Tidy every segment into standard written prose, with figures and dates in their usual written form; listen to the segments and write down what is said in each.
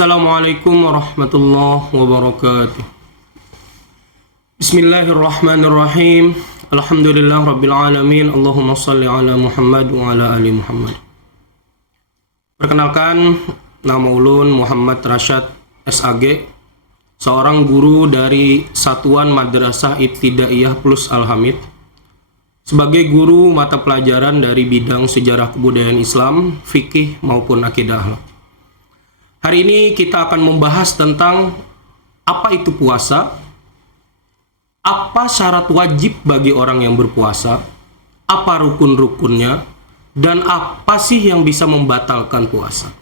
Assalamualaikum warahmatullahi wabarakatuh. Bismillahirrahmanirrahim. Alhamdulillah rabbil alamin. Allahumma salli ala Muhammad wa ala ali Muhammad. Perkenalkan, nama ulun Muhammad Rashad SAG, seorang guru dari Satuan Madrasah Ibtidaiyah Plus Al-Hamid, sebagai guru mata pelajaran dari bidang sejarah kebudayaan Islam, fikih maupun akidah akhlak. Hari ini kita akan membahas tentang apa itu puasa, apa syarat wajib bagi orang yang berpuasa, apa rukun-rukunnya, dan apa sih yang bisa membatalkan puasa.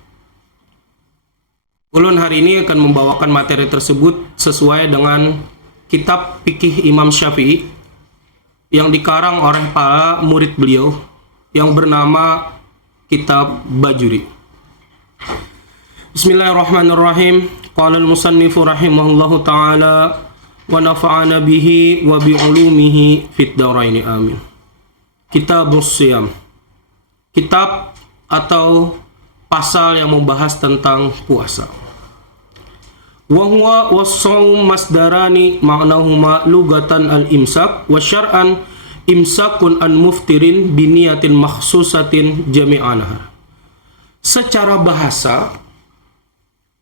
Ulun hari ini akan membawakan materi tersebut sesuai dengan kitab fikih Imam Syafi'i yang dikarang oleh para murid beliau yang bernama Kitab Bajuri. Bismillahirrahmanirrahim. Qala al-musannifu rahimahullahu ta'ala wa nafa'ana bihi wa bi'ulumihi fid dharaini amin. Kitabus Shiyam. Kitab atau pasal yang membahas tentang puasa. Wa huwa was-shaum masdarani ma'nahuma lugatan al-imsak wa syar'an imsakun an muftirin biniyatin makhsusatin jami'anah. Secara bahasa,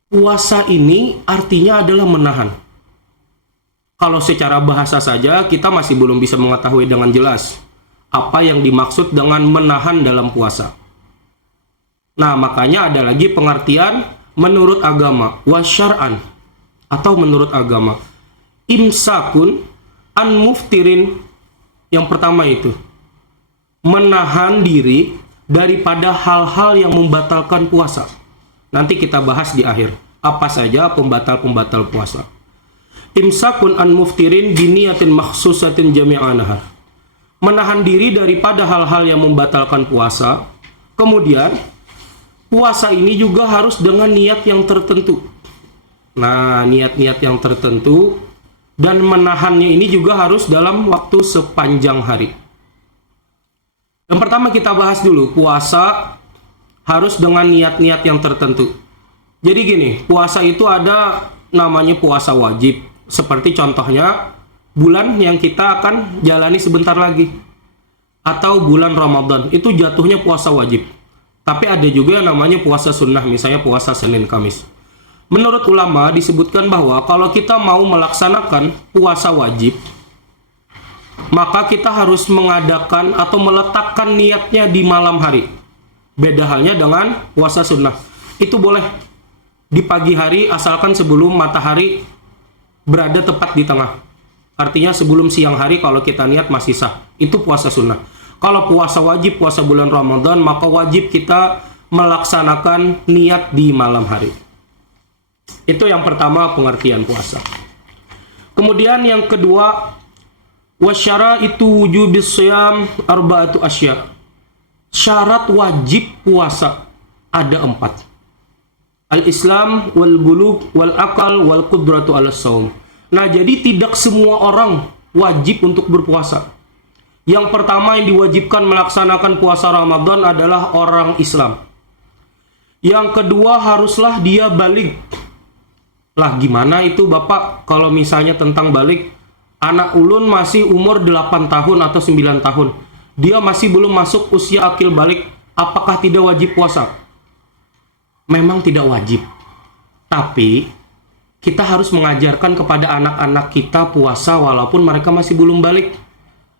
puasa ini artinya adalah menahan. Kalau secara bahasa saja kita masih belum bisa mengetahui dengan jelas apa yang dimaksud dengan menahan dalam puasa. Nah, makanya ada lagi pengertian menurut agama, wasyar'an atau menurut agama. Imsakun an muftirin, yang pertama itu menahan diri daripada hal-hal yang membatalkan puasa. Nanti kita bahas di akhir apa saja pembatal-pembatal puasa. Imsakun an muftirin biniyatin makhsusatin jami'anah. Menahan diri daripada hal-hal yang membatalkan puasa. Kemudian puasa ini juga harus dengan niat yang tertentu. Nah, niat-niat yang tertentu, dan menahannya ini juga harus dalam waktu sepanjang hari. Yang pertama kita bahas dulu, puasa harus dengan niat-niat yang tertentu. Jadi gini, puasa itu ada namanya puasa wajib. Seperti contohnya bulan yang kita akan jalani sebentar lagi, atau bulan Ramadan, itu jatuhnya puasa wajib. Tapi ada juga yang namanya puasa sunnah, misalnya puasa Senin Kamis. Menurut ulama disebutkan bahwa kalau kita mau melaksanakan puasa wajib, maka kita harus mengadakan atau meletakkan niatnya di malam hari. Beda halnya dengan puasa sunnah. Itu boleh di pagi hari asalkan sebelum matahari berada tepat di tengah. Artinya sebelum siang hari kalau kita niat masih sah. Itu puasa sunnah. Kalau puasa wajib, puasa bulan Ramadan, maka wajib kita melaksanakan niat di malam hari. Itu yang pertama pengertian puasa. Kemudian yang kedua, wasyara itu wujubis shiyam arba'atu asya. Syarat wajib puasa ada 4. Al-Islam, wal bulugh, wal akal, wal qudratu ala shaum. Nah, jadi tidak semua orang wajib untuk berpuasa. Yang pertama yang diwajibkan melaksanakan puasa Ramadan adalah orang Islam. Yang kedua, haruslah dia baligh. Lah, gimana itu Bapak kalau misalnya tentang baligh? Anak ulun masih umur 8 tahun atau 9 tahun. Dia masih belum masuk usia akil balik. Apakah tidak wajib puasa? Memang tidak wajib. Tapi kita harus mengajarkan kepada anak-anak kita puasa walaupun mereka masih belum balik.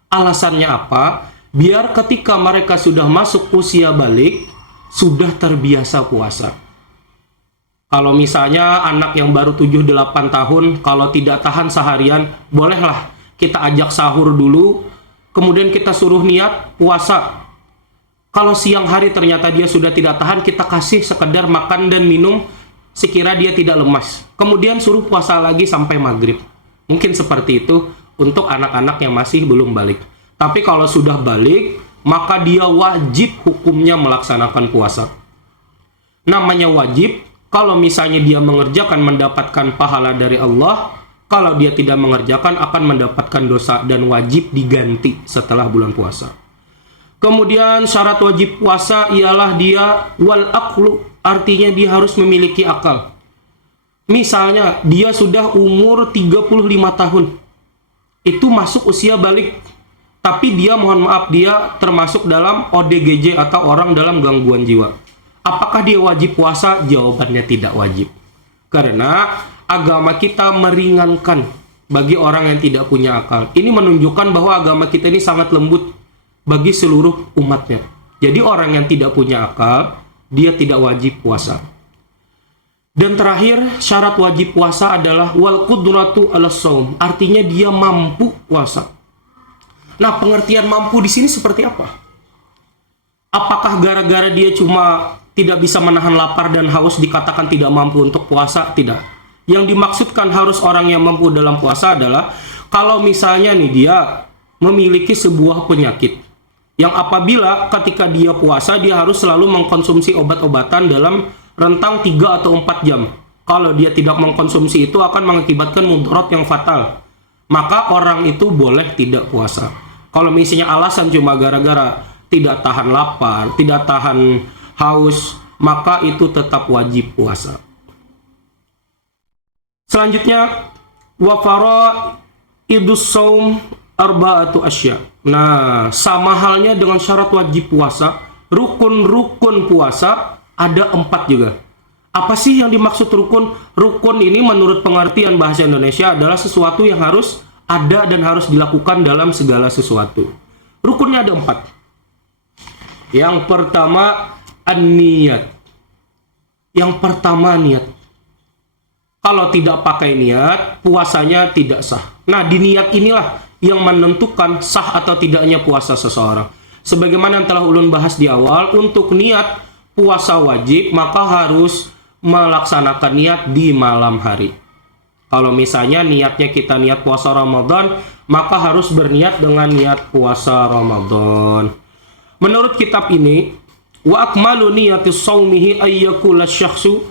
Alasannya apa? Biar ketika mereka sudah masuk usia balik, sudah terbiasa puasa. Kalau misalnya anak yang baru 7-8 tahun, kalau tidak tahan seharian, bolehlah kita ajak sahur dulu, kemudian kita suruh niat puasa. Kalau siang hari ternyata dia sudah tidak tahan, kita kasih sekedar makan dan minum sekira dia tidak lemas. Kemudian suruh puasa lagi sampai maghrib. Mungkin seperti itu untuk anak-anak yang masih belum balik. Tapi kalau sudah balik, maka dia wajib hukumnya melaksanakan puasa. Namanya wajib, kalau misalnya dia mengerjakan mendapatkan pahala dari Allah, kalau dia tidak mengerjakan akan mendapatkan dosa dan wajib diganti setelah bulan puasa. Kemudian syarat wajib puasa ialah dia wal aqlu, artinya dia harus memiliki akal. Misalnya dia sudah umur 35 tahun, itu masuk usia balik, tapi dia mohon maaf dia termasuk dalam ODGJ atau orang dalam gangguan jiwa. Apakah dia wajib puasa? Jawabannya tidak wajib. Karena agama kita meringankan bagi orang yang tidak punya akal. Ini menunjukkan bahwa agama kita ini sangat lembut bagi seluruh umatnya. Jadi orang yang tidak punya akal, dia tidak wajib puasa. Dan terakhir, syarat wajib puasa adalah wal qudratu 'alas shaum, artinya dia mampu puasa. Nah, pengertian mampu di sini seperti apa? Apakah gara-gara dia cuma tidak bisa menahan lapar dan haus dikatakan tidak mampu untuk puasa? Tidak. Yang dimaksudkan harus orang yang mampu dalam puasa adalah kalau misalnya nih dia memiliki sebuah penyakit yang apabila ketika dia puasa dia harus selalu mengkonsumsi obat-obatan dalam rentang 3 atau 4 jam. Kalau dia tidak mengkonsumsi itu akan mengakibatkan mudarat yang fatal. Maka orang itu boleh tidak puasa. Kalau misalnya alasan cuma gara-gara tidak tahan lapar, tidak tahan haus, maka itu tetap wajib puasa. Selanjutnya, wa faraidus shaum arba'atu asya. Nah, sama halnya dengan syarat wajib puasa, rukun-rukun puasa ada 4 juga. Apa sih yang dimaksud rukun? Rukun ini menurut pengertian bahasa Indonesia adalah sesuatu yang harus ada dan harus dilakukan dalam segala sesuatu. Rukunnya ada 4. Yang pertama, an-niyat. Yang pertama, niat. Kalau tidak pakai niat, puasanya tidak sah. Nah, di niat inilah yang menentukan sah atau tidaknya puasa seseorang. Sebagaimana yang telah ulun bahas di awal, untuk niat puasa wajib, maka harus melaksanakan niat di malam hari. Kalau misalnya niatnya kita niat puasa Ramadan, maka harus berniat dengan niat puasa Ramadan. Menurut kitab ini, wa akmalu niyatis saumihi ayyakula syakhsu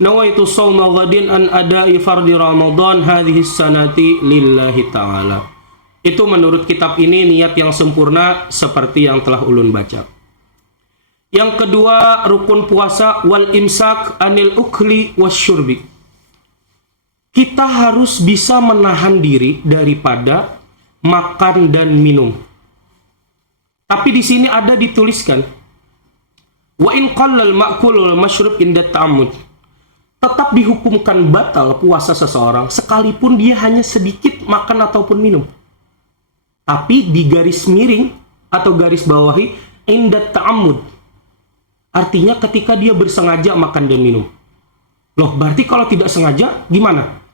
nawaitu sauma ghadin an adai fardi Ramadan hadhihi sanati lillahi ta'ala. Itu menurut kitab ini niat yang sempurna seperti yang telah ulun baca. Yang kedua, rukun puasa wal imsak anil ukli wasyurbi. Kita harus bisa menahan diri daripada makan dan minum. Tapi di sini ada dituliskan wa in qallal ma'kul wal masyrub inda ta'ammud. Tetap dihukumkan batal puasa seseorang sekalipun dia hanya sedikit makan ataupun minum. Tapi di garis miring atau garis bawahi inda ta'ammud. Artinya ketika dia bersengaja makan dan minum. Loh, berarti kalau tidak sengaja gimana?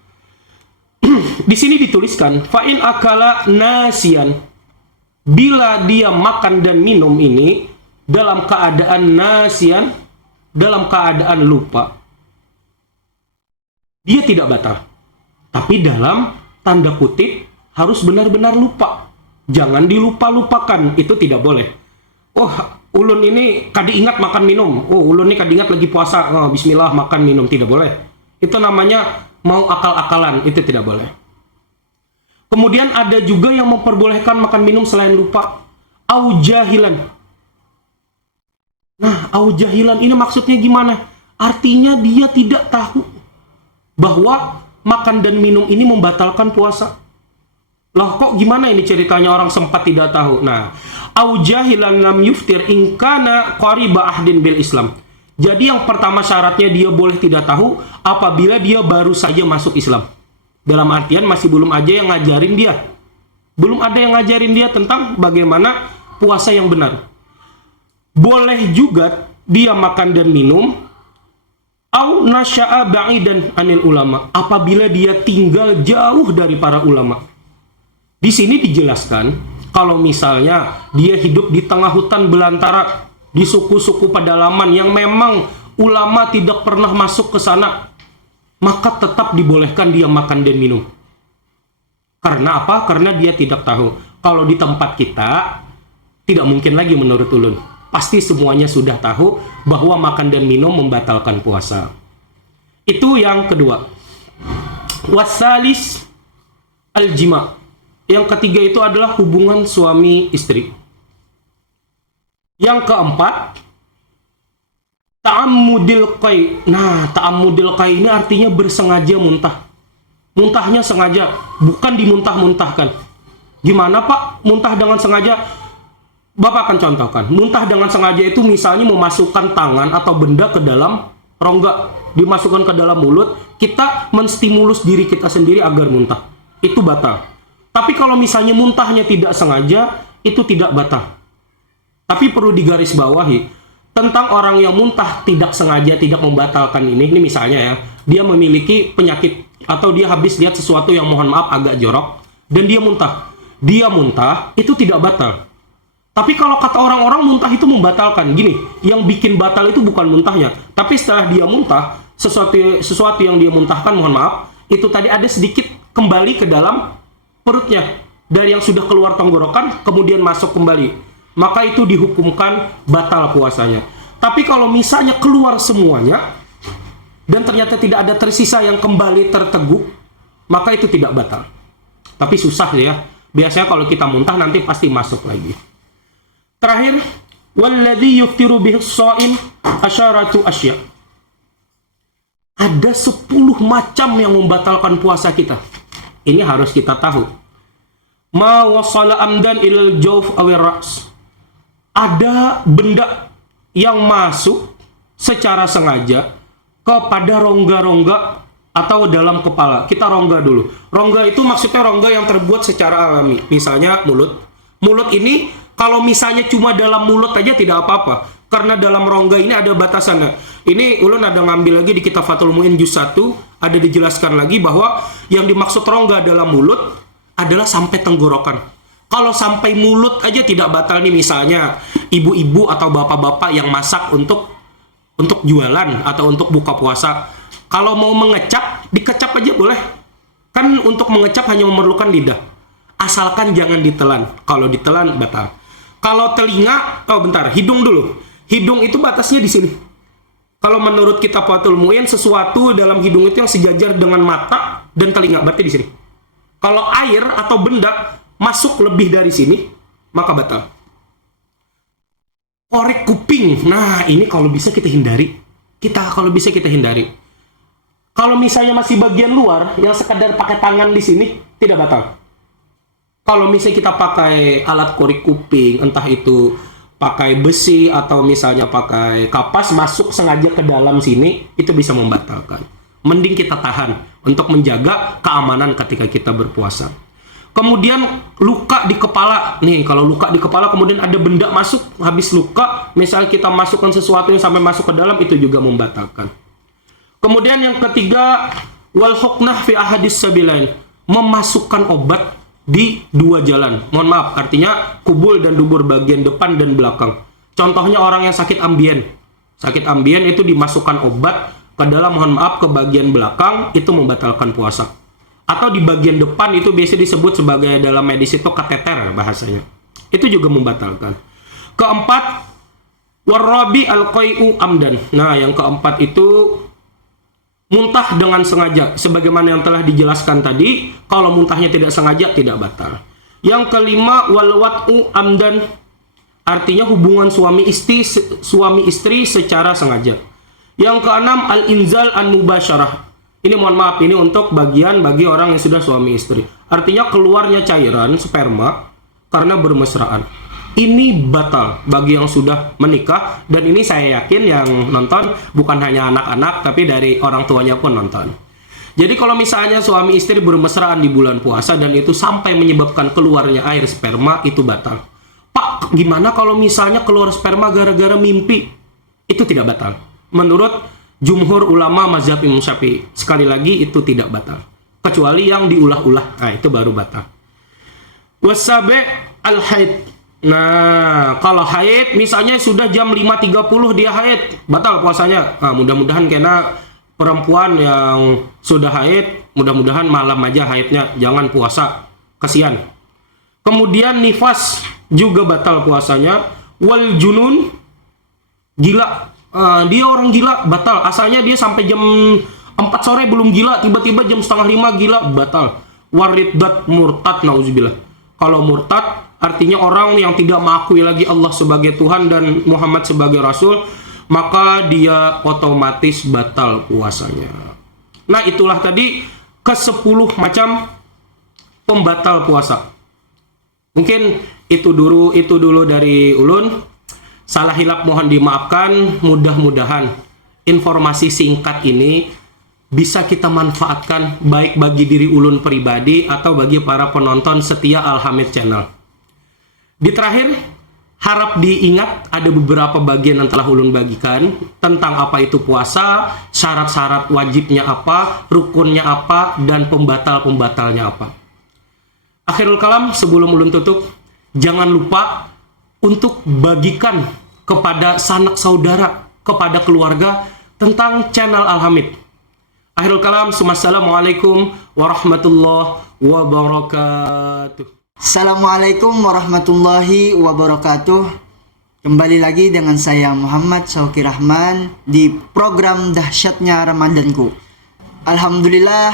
Di sini dituliskan fa in akala nasian. Bila dia makan dan minum ini dalam keadaan nasian, dalam keadaan lupa, dia tidak batal. Tapi dalam tanda kutip harus benar-benar lupa. Jangan dilupa-lupakan, itu tidak boleh. Oh, ulun ini kadi ingat makan minum. Oh, ulun ini kadi ingat lagi puasa. Oh, bismillah makan minum, tidak boleh. Itu namanya mau akal-akalan, itu tidak boleh. Kemudian ada juga yang memperbolehkan makan minum selain lupa. Au jahilan. Nah, au jahilan ini maksudnya gimana? Artinya dia tidak tahu bahwa makan dan minum ini membatalkan puasa. Loh, kok gimana ini ceritanya orang sempat tidak tahu? Nah, au jahilan lam yuftir in kana qariba ahdin bil Islam. Jadi yang pertama syaratnya dia boleh tidak tahu apabila dia baru saja masuk Islam. Dalam artian masih belum ada yang ngajarin dia. Belum ada yang ngajarin dia tentang bagaimana puasa yang benar. Boleh juga dia makan dan minum au nasya'a ba'idan anil ulama, apabila dia tinggal jauh dari para ulama. Di sini dijelaskan kalau misalnya dia hidup di tengah hutan belantara, di suku-suku pedalaman yang memang ulama tidak pernah masuk ke sana, maka tetap dibolehkan dia makan dan minum. Karena apa? Karena dia tidak tahu. Kalau di tempat kita, tidak mungkin lagi menurut ulun. Pasti semuanya sudah tahu bahwa makan dan minum membatalkan puasa. Itu yang kedua. Wasalis al-jima. Yang ketiga itu adalah hubungan suami istri. Yang keempat, Ta'ammudil qai. Nah, ta'ammudil qai ini artinya bersengaja muntah. Muntahnya sengaja, bukan dimuntah-muntahkan. Gimana Pak muntah dengan sengaja? Bapak akan contohkan. Muntah dengan sengaja itu misalnya memasukkan tangan atau benda ke dalam rongga, dimasukkan ke dalam mulut, kita menstimulus diri kita sendiri agar muntah. Itu batal. Tapi kalau misalnya muntahnya tidak sengaja, itu tidak batal. Tapi perlu digarisbawahi, tentang orang yang muntah tidak sengaja, tidak membatalkan ini misalnya ya, dia memiliki penyakit, atau dia habis lihat sesuatu yang mohon maaf agak jorok, dan dia muntah, itu tidak batal. Tapi kalau kata orang-orang muntah itu membatalkan, gini, yang bikin batal itu bukan muntahnya, tapi setelah dia muntah, sesuatu yang dia muntahkan, mohon maaf, itu tadi ada sedikit kembali ke dalam perutnya, dari yang sudah keluar tenggorokan, kemudian masuk kembali, maka itu dihukumkan batal puasanya. Tapi kalau misalnya keluar semuanya, dan ternyata tidak ada tersisa yang kembali terteguk, maka itu tidak batal. Tapi susah ya, biasanya kalau kita muntah nanti pasti masuk lagi. Terakhir, walladzi yuftiru bihis shaim asyaratu asya. Ada 10 macam yang membatalkan puasa kita. Ini harus kita tahu. Ma wasala amdan ilal jawf awir ra's. Ada benda yang masuk secara sengaja kepada rongga-rongga atau dalam kepala. Kita rongga dulu. Rongga itu maksudnya rongga yang terbuat secara alami. Misalnya mulut. Mulut ini kalau misalnya cuma dalam mulut aja tidak apa-apa, karena dalam rongga ini ada batasannya. Ini ulun ada ngambil lagi di kitab Fathul Muin juz 1, ada dijelaskan lagi bahwa yang dimaksud rongga dalam mulut adalah sampai tenggorokan. Kalau sampai mulut aja tidak batal nih, misalnya ibu-ibu atau bapak-bapak yang masak untuk jualan atau untuk buka puasa. Kalau mau mengecap, dikecap aja boleh. Kan untuk mengecap hanya memerlukan lidah. Asalkan jangan ditelan. Kalau ditelan batal. Kalau telinga, hidung dulu. Hidung itu batasnya di sini. Kalau menurut kitab Fathul Muin, sesuatu dalam hidung itu yang sejajar dengan mata dan telinga, berarti di sini. Kalau air atau benda masuk lebih dari sini, maka batal. Korek kuping, nah ini kalau bisa kita hindari. Kalau misalnya masih bagian luar, yang sekadar pakai tangan di sini, tidak batal. Kalau misalnya kita pakai alat korek kuping, entah itu pakai besi atau misalnya pakai kapas masuk sengaja ke dalam sini, itu bisa membatalkan. Mending kita tahan untuk menjaga keamanan ketika kita berpuasa. Kemudian luka di kepala. Nih, kalau luka di kepala kemudian ada benda masuk habis luka, misalnya kita masukkan sesuatu yang sampai masuk ke dalam, itu juga membatalkan. Kemudian yang ketiga, wal huknah fi ahadis sabilain, memasukkan obat di dua jalan. Mohon maaf, artinya kubul dan dubur, bagian depan dan belakang. Contohnya orang yang sakit ambien. Sakit ambien itu dimasukkan obat ke dalam, mohon maaf, ke bagian belakang, itu membatalkan puasa. Atau di bagian depan itu biasa disebut sebagai dalam medis itu kateter bahasanya. Itu juga membatalkan. Keempat, warabi al-qai'u amdan. Nah, yang keempat itu muntah dengan sengaja, sebagaimana yang telah dijelaskan tadi. Kalau muntahnya tidak sengaja, tidak batal. Yang kelima, walwat'u amdan, artinya hubungan suami istri secara sengaja. Yang keenam, al-inzal an-mubasyarah. Ini mohon maaf, ini untuk bagian bagi orang yang sudah suami istri. Artinya keluarnya cairan sperma karena bermesraan. Ini batal bagi yang sudah menikah, dan ini saya yakin yang nonton bukan hanya anak-anak, tapi dari orang tuanya pun nonton. Jadi kalau misalnya suami istri bermesraan di bulan puasa dan itu sampai menyebabkan keluarnya air sperma, itu batal. Pak, gimana kalau misalnya keluar sperma gara-gara mimpi? Itu tidak batal. Menurut jumhur ulama mazhab Imam Syafi'i, sekali lagi itu tidak batal. Kecuali yang diulah-ulah, nah itu baru batal. Wasabe al-haid. Nah, kalau haid, misalnya sudah jam 5.30 dia haid, batal puasanya. Nah, mudah-mudahan karena perempuan yang sudah haid, mudah-mudahan malam aja haidnya, jangan puasa, kasihan. Kemudian nifas juga batal puasanya. Wal junun, gila. Dia orang gila, batal. Asalnya dia sampai jam 4 sore belum gila, tiba-tiba jam 4:30 gila, batal. Wariddat murtad, nauzubillah. Kalau murtad artinya orang yang tidak mengakui lagi Allah sebagai Tuhan dan Muhammad sebagai Rasul, maka dia otomatis batal puasanya. Nah, itulah tadi ke-10 macam pembatal puasa. Mungkin itu dulu dari ulun. Salah hilap mohon dimaafkan. Mudah-mudahan informasi singkat ini bisa kita manfaatkan baik bagi diri ulun pribadi atau bagi para penonton setia Al-Hamid Channel. Di terakhir, harap diingat ada beberapa bagian yang telah ulun bagikan tentang apa itu puasa, syarat-syarat wajibnya apa, rukunnya apa, dan pembatal-pembatalnya apa. Akhirul kalam, sebelum ulun tutup, jangan lupa untuk bagikan kepada sanak saudara, kepada keluarga tentang channel Al-Hamid. Akhirul kalam, Assalamualaikum warahmatullahi wabarakatuh. Assalamualaikum warahmatullahi wabarakatuh. Kembali lagi dengan saya Muhammad Syauki Rahman di program Dahsyatnya Ramadanku. Alhamdulillah,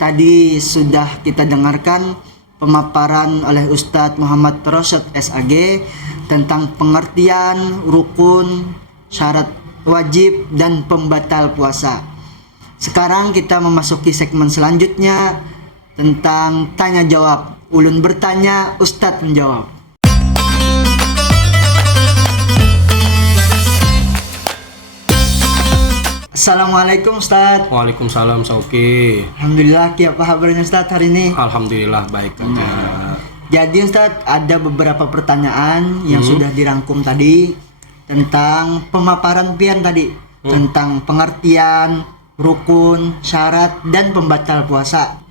tadi sudah kita dengarkan pemaparan oleh Ustadz Muhammad Rosyad SAG tentang pengertian rukun, syarat wajib, dan pembatal puasa. Sekarang kita memasuki segmen selanjutnya tentang tanya jawab. Ulun bertanya, Ustadz menjawab. Assalamualaikum Ustadz. Waalaikumsalam Sauki. Alhamdulillah, apa kabarnya Ustadz hari ini? Alhamdulillah baik aja. Jadi Ustadz, ada beberapa pertanyaan yang sudah dirangkum tadi tentang pemaparan pian tadi tentang pengertian, rukun, syarat, dan pembatal puasa.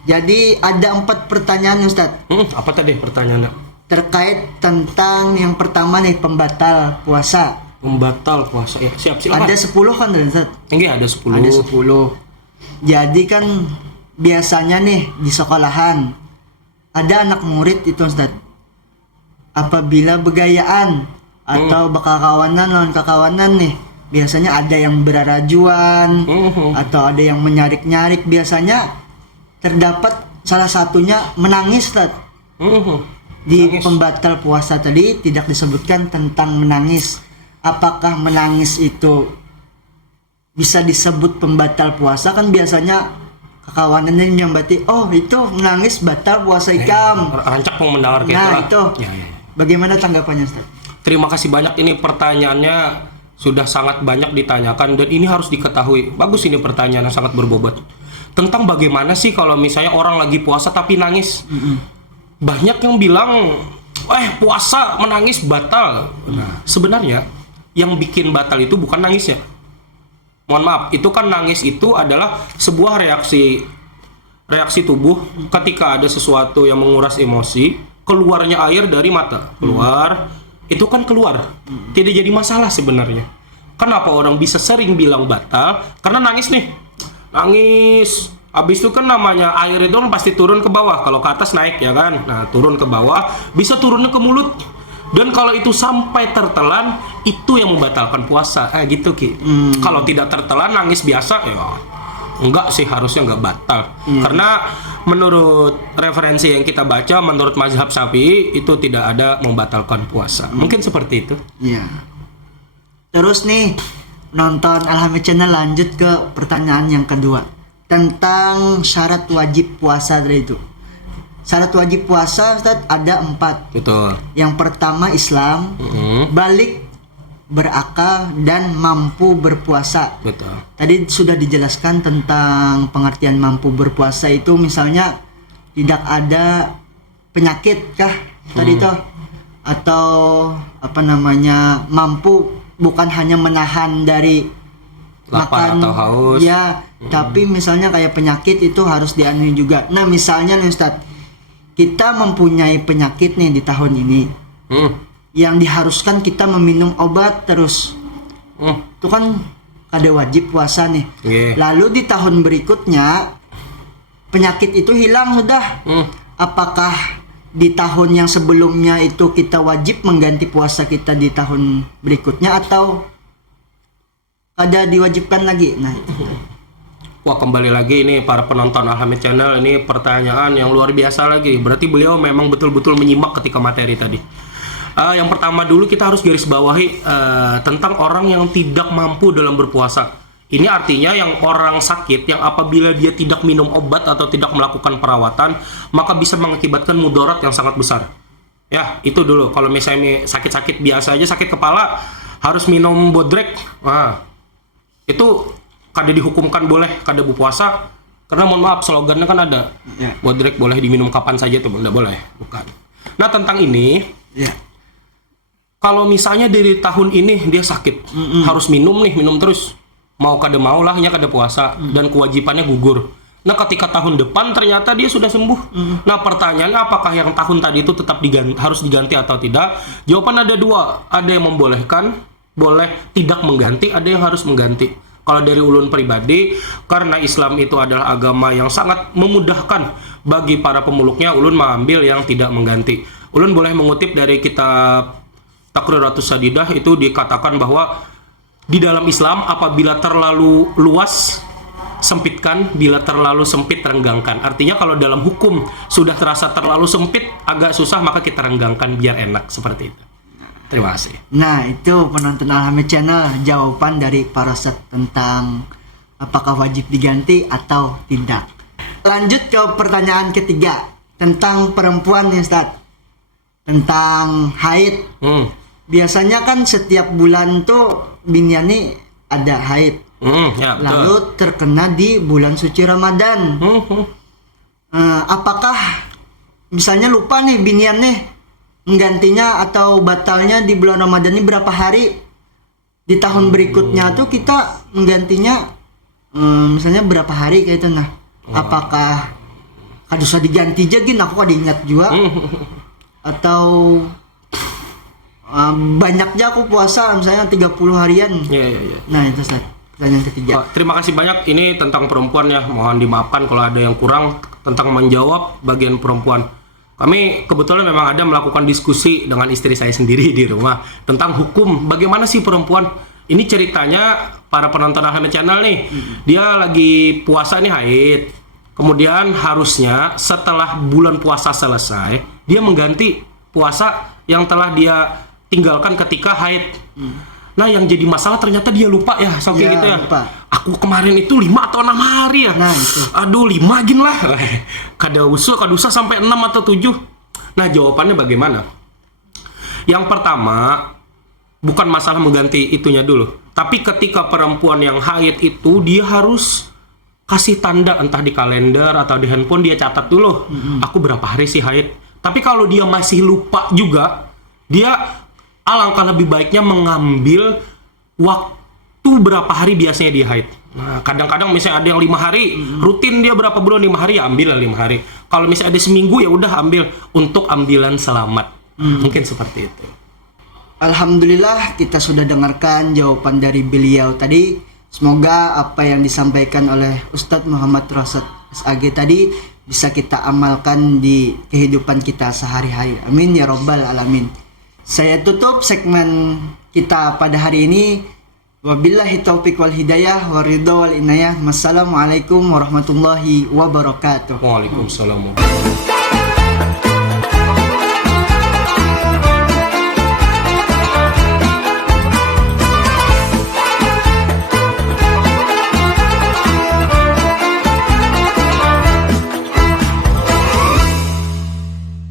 Jadi ada 4 pertanyaan Ustadz. Apa tadi pertanyaannya? Terkait tentang yang pertama nih, pembatal puasa. Pembatal puasa ya, silakan. Ada 10 kan Ustadz? Enggak, ada 10. Ada 10. Jadi kan biasanya nih di sekolahan ada anak murid itu Ustadz, apabila begayaan atau bakakawanan lawan kakawanan nih, biasanya ada yang berarajuan atau ada yang menyarik-nyarik. Biasanya terdapat salah satunya menangis Ustadz. Di pembatal puasa tadi tidak disebutkan tentang menangis. Apakah menangis itu bisa disebut pembatal puasa? Kan biasanya kakawanannya nyambati, oh itu menangis batal puasa ikam. Rancak pun mendengar gitu. Nah itu ya. Bagaimana tanggapannya Ustaz? Terima kasih banyak, ini pertanyaannya sudah sangat banyak ditanyakan dan ini harus diketahui. Bagus, ini pertanyaan yang sangat berbobot. Tentang bagaimana sih kalau misalnya orang lagi puasa tapi nangis. Banyak yang bilang puasa menangis batal. Nah, sebenarnya yang bikin batal itu bukan nangisnya. Mohon maaf, itu kan nangis itu adalah sebuah reaksi tubuh ketika ada sesuatu yang menguras emosi, keluarnya air dari mata. Itu kan keluar. Tidak jadi masalah sebenarnya. Kenapa orang bisa sering bilang batal? Karena nangis nih. Nangis. Habis itu kan namanya air itu kan pasti turun ke bawah. Kalau ke atas naik ya kan. Nah, turun ke bawah, bisa turunnya ke mulut. Dan kalau itu sampai tertelan, itu yang membatalkan puasa. Gitu Ki. Kalau tidak tertelan, nangis biasa ya enggak sih, harusnya enggak batal. Karena menurut referensi yang kita baca, menurut mazhab Syafi'i itu tidak ada membatalkan puasa. Mungkin seperti itu. Iya. Terus nih, nonton Al-Hamid Channel, lanjut ke pertanyaan yang kedua tentang syarat wajib puasa tadi itu. Syarat wajib puasa Ustaz ada 4. Betul. Yang pertama Islam, balik, berakal, dan mampu berpuasa. Betul. Tadi sudah dijelaskan tentang pengertian mampu berpuasa itu, misalnya tidak ada penyakit kah tadi itu, atau mampu bukan hanya menahan dari lapar makan atau haus. Ya, tapi misalnya kayak penyakit itu harus dianuin juga. Nah, misalnya nih Ustaz, kita mempunyai penyakit nih di tahun ini. Yang diharuskan kita meminum obat terus. Itu kan ada wajib puasa nih. Lalu di tahun berikutnya penyakit itu hilang sudah. Apakah di tahun yang sebelumnya itu kita wajib mengganti puasa kita di tahun berikutnya atau ada diwajibkan lagi? Nah, wah, kembali lagi ini para penonton Al-Hamid Channel, ini pertanyaan yang luar biasa lagi. Berarti beliau memang betul-betul menyimak ketika materi tadi. Yang pertama dulu kita harus garis bawahi tentang orang yang tidak mampu dalam berpuasa. Ini artinya yang orang sakit yang apabila dia tidak minum obat atau tidak melakukan perawatan, maka bisa mengakibatkan mudarat yang sangat besar. Ya, itu dulu. Kalau misalnya sakit-sakit biasa aja, sakit kepala, harus minum bodrek. Nah, itu kada dihukumkan boleh, kada berpuasa. Karena mohon maaf, slogannya kan ada. Ya. Bodrek boleh diminum kapan saja tuh, tidak boleh. Bukan. Nah, tentang ini, Ya. kalau misalnya dari tahun ini dia sakit, harus minum terus. Mau kada mau lah, kada puasa dan kewajibannya gugur. Nah, ketika tahun depan ternyata dia sudah sembuh. Nah, pertanyaannya apakah yang tahun tadi itu tetap harus diganti atau tidak? Jawaban ada dua. Ada yang membolehkan, boleh tidak mengganti, ada yang harus mengganti. Kalau dari ulun pribadi, karena Islam itu adalah agama yang sangat memudahkan bagi para pemeluknya, ulun mengambil yang tidak mengganti. Ulun boleh mengutip dari kitab Taqriratus Sadidah, itu dikatakan bahwa di dalam Islam apabila terlalu luas sempitkan, bila terlalu sempit renggangkan. Artinya kalau dalam hukum sudah terasa terlalu sempit, agak susah, maka kita renggangkan biar enak, seperti itu. Terima kasih. Nah, itu penonton Alhamid Channel, jawaban dari para Ustaz tentang apakah wajib diganti atau tidak. Lanjut ke pertanyaan ketiga tentang perempuan nih Ustaz. Tentang haid. Biasanya kan setiap bulan tuh binian nih ada haid. Ya, betul. Lalu terkena di bulan suci Ramadan. Apakah misalnya lupa nih binian nih menggantinya atau batalnya di bulan Ramadan ini berapa hari? Di tahun berikutnya tuh kita menggantinya misalnya berapa hari kayak itu. Nah, apakah harus diganti jagin? Aku kada ingat juga. Atau banyaknya aku puasa misalnya 30 harian. Iya. Nah, itu Ustaz. Pertanyaan ketiga. Terima kasih banyak. Ini tentang perempuan ya. Mohon dimaafkan kalau ada yang kurang tentang menjawab bagian perempuan. Kami kebetulan memang ada melakukan diskusi dengan istri saya sendiri di rumah tentang hukum bagaimana sih perempuan. Ini ceritanya para penonton Alhamid Channel nih. Dia lagi puasa nih haid. Kemudian harusnya setelah bulan puasa selesai, dia mengganti puasa yang telah dia tinggalkan ketika haid. Nah, yang jadi masalah ternyata dia lupa ya, Ya, gitu ya. lupa. Aku kemarin itu 5 atau 6 hari ya. Nah, itu. Aduh, 5 gin lah. Kada usah sampai 6 atau 7. Nah, jawabannya bagaimana? Yang pertama, bukan masalah mengganti itunya dulu. Tapi ketika perempuan yang haid itu, dia harus kasih tanda entah di kalender atau di handphone, dia catat dulu. Aku berapa hari sih haid. Tapi kalau dia masih lupa juga, dia alangkah lebih baiknya mengambil waktu berapa hari biasanya dia haid. Nah, kadang-kadang misalnya ada yang 5 hari, rutin dia berapa bulan 5 hari, ya ambil 5 hari. Kalau misalnya ada seminggu, ya udah ambil untuk ambilan selamat. Mungkin seperti itu. Alhamdulillah kita sudah dengarkan jawaban dari beliau tadi. Semoga apa yang disampaikan oleh Ustadz Muhammad Rashad SAG tadi bisa kita amalkan di kehidupan kita sehari-hari. Amin ya rabbal alamin. Saya tutup segmen kita pada hari ini. Wabillahi taufiq wal hidayah wa ridha wal inayah. Wassalamualaikum warahmatullahi wabarakatuh. Waalaikumsalam.